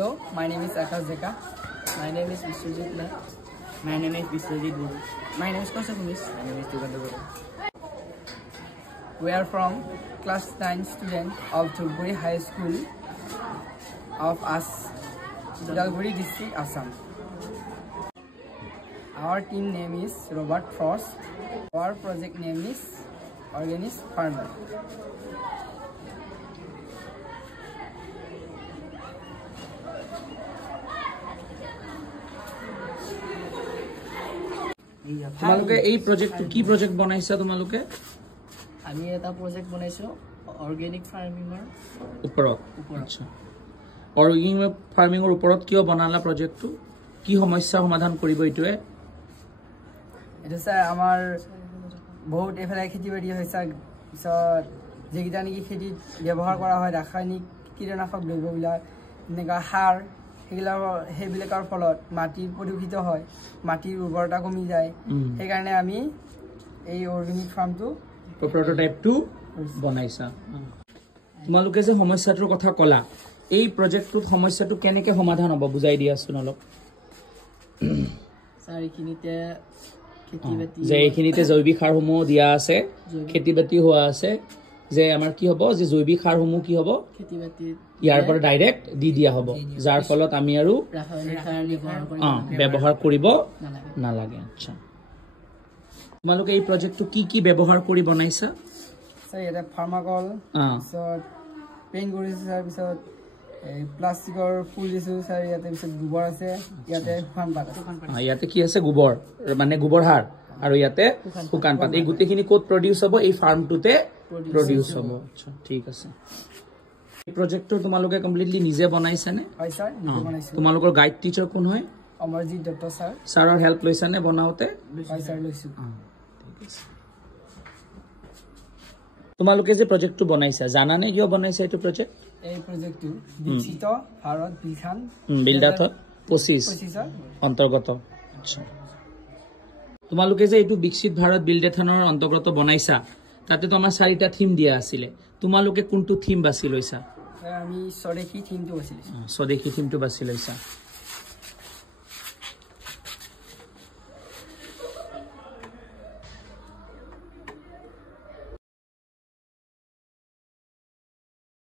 Hello, my name is Akash Zeka. My name is Vishwajit Nath. My name is Vishwajit Guru. My name is Kaushik Miss. My name is Tuganda Guru. We are from class 9 student of Tulpuri High School of Udalguri district, Assam. Our team name is Robert Frost. Our project name is Organic Farmer. তোমালোকে এই প্ৰজেক্টটো কি project বনাইছা তোমালোকে আমি এটা project বনাইছো organic ফাৰ্মিংৰ ওপৰত আচ্ছা অৰ্গেনিক ফাৰ্মিংৰ ওপৰত কিয় বনালা প্ৰজেক্টটো কি সমস্যা সমাধান কৰিব ইটোৱে এটা স্যার আমার বহুত এফালে খেতি বাড়ি হয়েছে পিছত যেটা নাকি খেতিত ব্যবহার করা হয় রাসায়নিক কীটনাশক দ্রব্যবিলাক এনেকা সার সেইবিলাকৰ ফলত মাটি প্ৰদূষিত হয় মাটিৰ উৰ্বৰতা কমি যায় সেইকাৰণে আমি এই অৰ্গেনিক ফাৰ্মটো প্ৰটোটাইপটো বনাইছা তোমালোকে যে সমস্যাটোৰ কথা কলা এই প্ৰজেক্টটোত সমস্যাটো কেনেকৈ সমাধান হ'ব বুজাই দিয়াচোন অলপ স্যাৰ এখিনিতে খেতি বাতি যে এইখিনিতে জৈৱিক সাৰসমূহ দিয়া আছে খেতি বাতি হোৱা আছে যে আমাৰ কি হ'ব যে জৈৱিক সাৰসমূহ কি হ'ব খেতি বাতি ইয়াৰ পৰা ডাইৰেক্ট দি দিয়া হ'ব যাৰ ফলত আমি আৰু ৰাসায়নিক সাৰ ব্যৱহাৰ কৰিব নালাগে আচ্ছা তোমালোকে এই প্ৰজেক্টটো কি ব্যৱহাৰ কৰি বনাইছা স্যাৰ এটা ফাৰ্মাকল পিছত পেইণ্ট কৰিছো স্যাৰ পিছত এই প্লাষ্টিকৰ ফুল দিছো স্যাৰ ইয়াতে পিছত গোবৰ আছে ইয়াতে শুকান পাত ইয়াতে কি আছে গোবৰ মানে গোবৰ সাৰ আৰু ইয়াতে শুকান পাত এই গোটেইখিনি ক'ত প্ৰডিউচ হ'ব এই ফাৰ্মটোতে প্ৰডিউচ হ'ব আচ্ছা ঠিক আছে এই প্ৰজেক্টটো তোমালোকে কমপ্লিটলি নিজে বনাইছানে হয় স্যাৰ নিজে বনাইছো তোমালোকৰ গাইড টিচাৰ কোন হয় অমৰজিৎ দত্ত স্যাৰ ছাৰৰ হেল্প লৈছানে বনাওতে হয় স্যাৰ লৈছো ঠিক আছে তোমালোকে যে প্ৰজেক্টটো বনাইছা জানানে কিয় বনাইছা এইটো প্ৰজেক্ট এই প্ৰজেক্টটো বিকশিত ভাৰত বিলদাথত 25 অন্তৰ্গত আচ্ছা তোমালোকে যে এইটো বিকশিত ভাৰত বিলডেথনৰ অন্তৰ্গত বনাইছা তাতে তো আমাৰ 4টা থিম দিয়া আছিল তোমালোকে কোনটো থিম বাছি লৈছা আমি স্বদেশী থিমটো বাছি লৈছো স্বদেশী থিমটো বাছি লৈছা